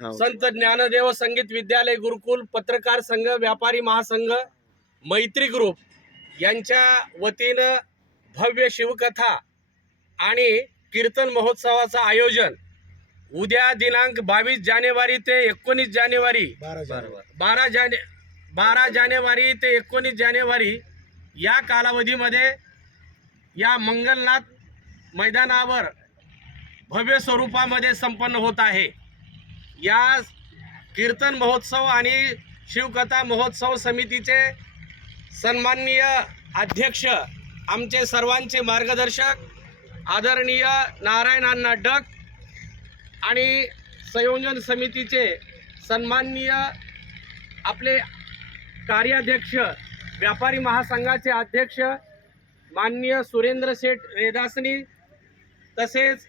हो. संत ज्ञानदेव संगीत विद्यालय गुरुकुल पत्रकार संघ व्यापारी महासंघ मैत्री ग्रुप यांच्या वतीनं भव्य शिवकथा आणि कीर्तन महोत्सवाचं आयोजन उद्या दिनांक बावीस जानेवारी ते एकोणीस जानेवारी बारा जाने बारा जानेवारी ते एकोणीस जानेवारी या कालावधीमध्ये या मंगलनाथ मैदानावर भव्य स्वरूपामध्ये संपन्न होत आहे या कीर्तन महोत्सव आणि शिवकथा महोत्सव समितीचे सन्माननीय अध्यक्ष आमचे सर्वांचे मार्गदर्शक आदरणीय नारायणांना डक आणि संयोजन समितीचे सन्माननीय आपले कार्याध्यक्ष व्यापारी महासंघाचे अध्यक्ष माननीय सुरेंद्र शेठ रेदासनी तसेच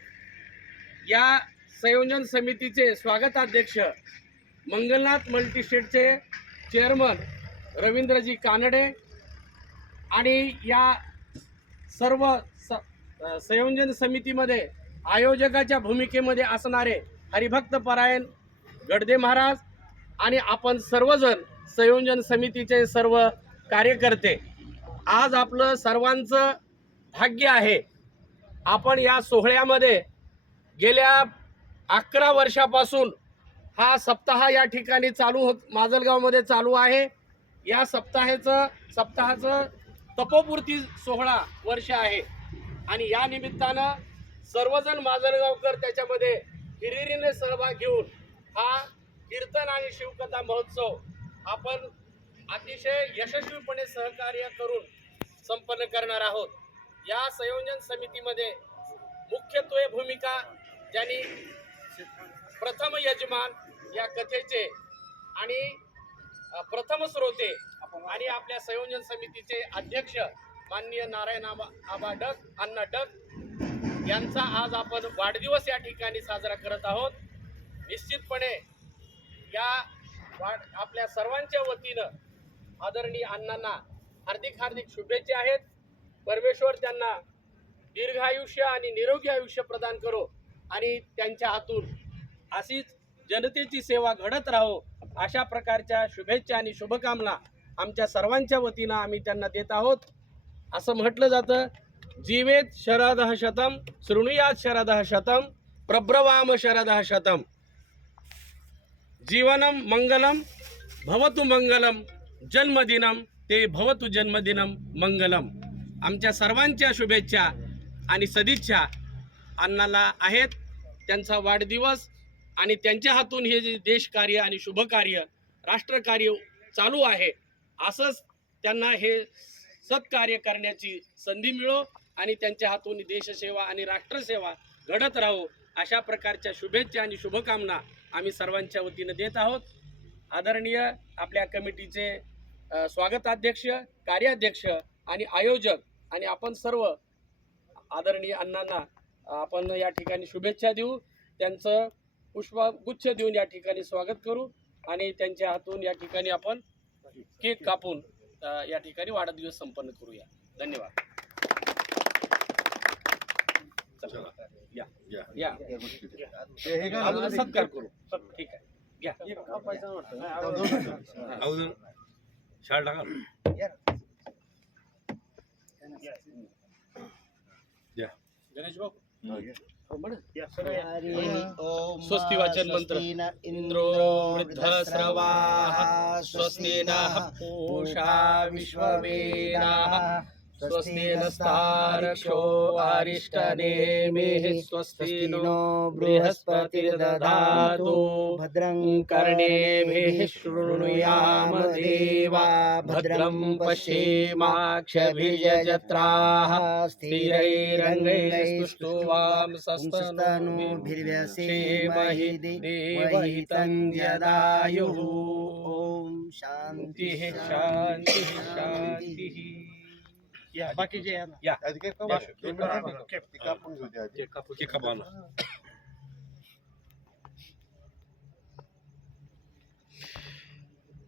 या संयोजन समितीचे स्वागताध्यक्ष मंगलनाथ मल्टीस्टेटचे चेअरमन रवींद्रजी कानडे आणि या सर्व स संयोजन समितीमध्ये आयोजकाच्या भूमिकेमध्ये असणारे हरिभक्त परायण गडदे महाराज आणि आपण सर्वजण संयोजन समितीचे सर्व कार्यकर्ते. आज आपलं सर्वांचं भाग्य आहे. आपण या सोहळ्यामध्ये गेल्या अकरा वर्षापासून हा सप्ताह या ठिकाणी चालू होत माजलगावमध्ये चालू आहे. या सप्ताहाचं सप्ताहाचं तपोपूर्ती सोहळा वर्ष आहे. आणि या निमित्तानं सर्वजण माजलगावकर त्याच्यामध्ये हिरिरीने सहभाग घेऊन हा कीर्तन आणि शिवकथा महोत्सव आपण अतिशय यशस्वीपणे सहकार्य करून संपन्न करणार आहोत. या संयोजन समितीमध्ये मुख्यत्वे भूमिका ज्यांनी प्रथम यजमान या कथेचे आणि प्रथम श्रोते आणि आपल्या संयोजन समितीचे अध्यक्ष माननीय नारायण आबा आबा डक अण्णा डक यांचा आज आपण वाढदिवस या ठिकाणी साजरा करत आहोत. निश्चितपणे या वाढ आपल्या सर्वांच्या वतीनं आदरणीय अण्णांना हार्दिक हार्दिक शुभेच्छा आहेत. परमेश्वर त्यांना दीर्घायुष्य आणि निरोगी आयुष्य प्रदान करो. आणि त्यांच्या हातून अशीच जनतेची सेवा घडत राहो अशा प्रकारच्या शुभेच्छा आणि शुभकामना आमच्या सर्वांच्या वतीनं आम्ही त्यांना देत आहोत. असं म्हटलं जातं जीवेत शरदः शतम शृणुयात शरदः शतम प्रब्रवाम शरदः शतम. जीवनम मंगलम भवतु मंगलम जन्मदिनम ते भवतु जन्मदिनम मंगलम आमच्या सर्वांच्या शुभेच्छा आणि सदिच्छा अण्णाला आहेत. त्यांचा वाढदिवस आणि त्यांच्या हातून हे जे देशकार्य आणि शुभकार्य राष्ट्रकार्य चालू आहे. असंच त्यांना हे सत्कार्य करण्याची संधी मिळो आणि त्यांच्या हातून देशसेवा आणि राष्ट्रसेवा घडत राहो. अशा प्रकारच्या शुभेच्छा आणि शुभकामना आम्ही सर्वांच्या वतीनं देत आहोत. आदरणीय आपल्या कमिटीचे स्वागताध्यक्ष कार्याध्यक्ष आणि आयोजक आणि आपण सर्व आदरणीय अण्णांना आपण या ठिकाणी शुभेच्छा देऊ. त्यांचं पुष्पगुच्छ देऊन या ठिकाणी स्वागत करू आणि त्यांच्या हातून या ठिकाणी आपण केक कापून या ठिकाणी वाढदिवस संपन्न करूया. धन्यवाद. चला. या या. सत्कार करू. ठीक आहे. घ्या. अगोदर शाळा टाका. गणेश भाऊ. स्वस्ति वाचन मंत्र. इंद्रो वृद्धस्रवाः स्वस्ति नः पूषा विश्ववेदाः स्वस्ति नस्तारक्षो अरिष्टनेमिः स्वस्ति नो बृहस्पतिर्दधातु भद्रं कर्णेभिः शृणुयाम देवा। भद्रं पश्येमाक्षभिजत्राः स्थिरैरङ्गैस्तुष्टुवांसस्तनूभिर्व्यसेमहि देवहितं यदायुः। ॐ शान्ति शान्तिः शान्तिः शान्तिः। या बाकीचे या. ना. या. केक कापा ना.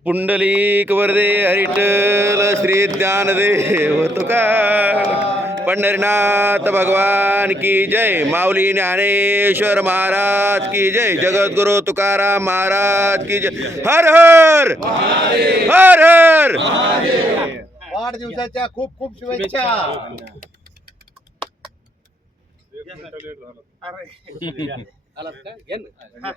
पुंडलिक वरदे हरिटल श्री ज्ञानदेव तुका पंढरीनाथ भगवान की जय. माऊली ज्ञानेश्वर महाराज की जय. जगद्गुरु तुकाराम महाराज की जय. हर हर! हर हर! वाढदिवसाच्या खूप खूप शुभेच्छा. आलात का? घे ना.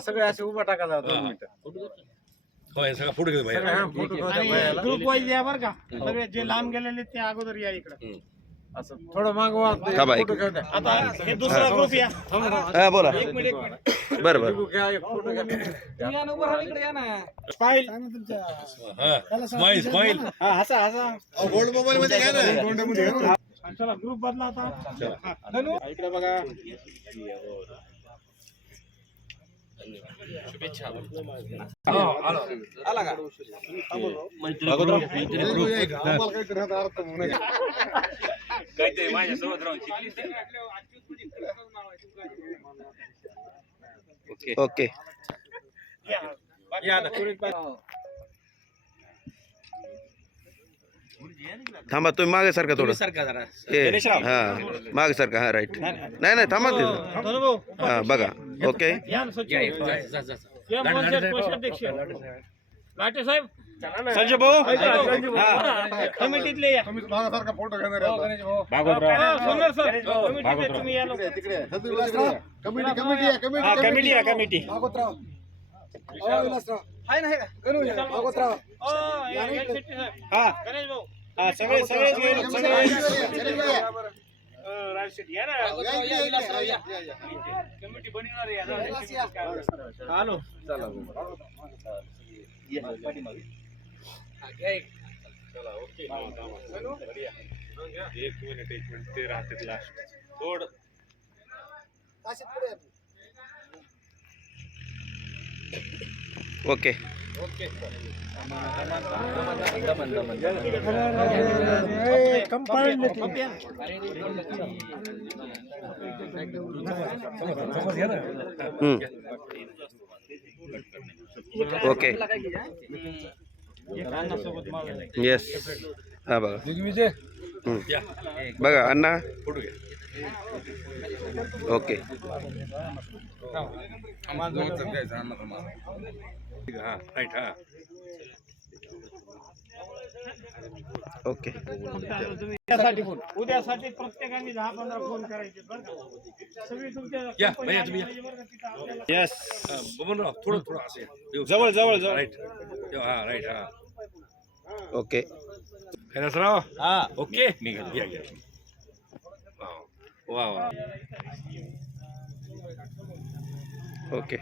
सगळे असे उभा टाका सगळा फोटो घेतो बाहेर ग्रुप वाईज या बरं का? सगळे जे लांब गेलेले ते अगोदर या इकडे. थोडं मागवा का बाई? आता हे दुसरा ग्रुप या. हा बोला. बरं बरं. स्माईल. स्माईल चला ग्रुप बदला आता. इकडे बघा. आला. का? ओके थांबा तुम्ही मागे सारखा थोडं तुम्ही सारखा जरा हे हा मागे सारखा हा राईट नाही नाही थांबा तिथं हा बघा ओके या, या, जा, जा, जा. लाटे साहेब संजय भाऊ कमिटीतले या सोनर सर कमिटीतले तुम्ही या लोक. कमिटी आहे कमिटी ओ, या, या शेट्टी साहेब. हा गणेश भाऊ हा सगळे सगळे सगळे राज शेट्टी या ना. कमिटी बनवणार आहे या. आलो हा, घ्या एक. एक मिनिट एक मिनिट ते राहते लास्ट थोडं. ओके. ओके येस हा बघा हम्म. या बघा अण्णा फोटो घ्या ओके. हा राईट हा ओके. उद्यासाठी फोन. उद्यासाठी प्रत्येकाने दहा पंधरा फोन करायचे बरं का? सगळी तुमच्या. यस बबनराव थोडं थोडं असं. जवळ जवळ जवळ. राईट हा राईट हा. ओके. कैलासराव? हा. ओके. निघाल या या वा वा ओके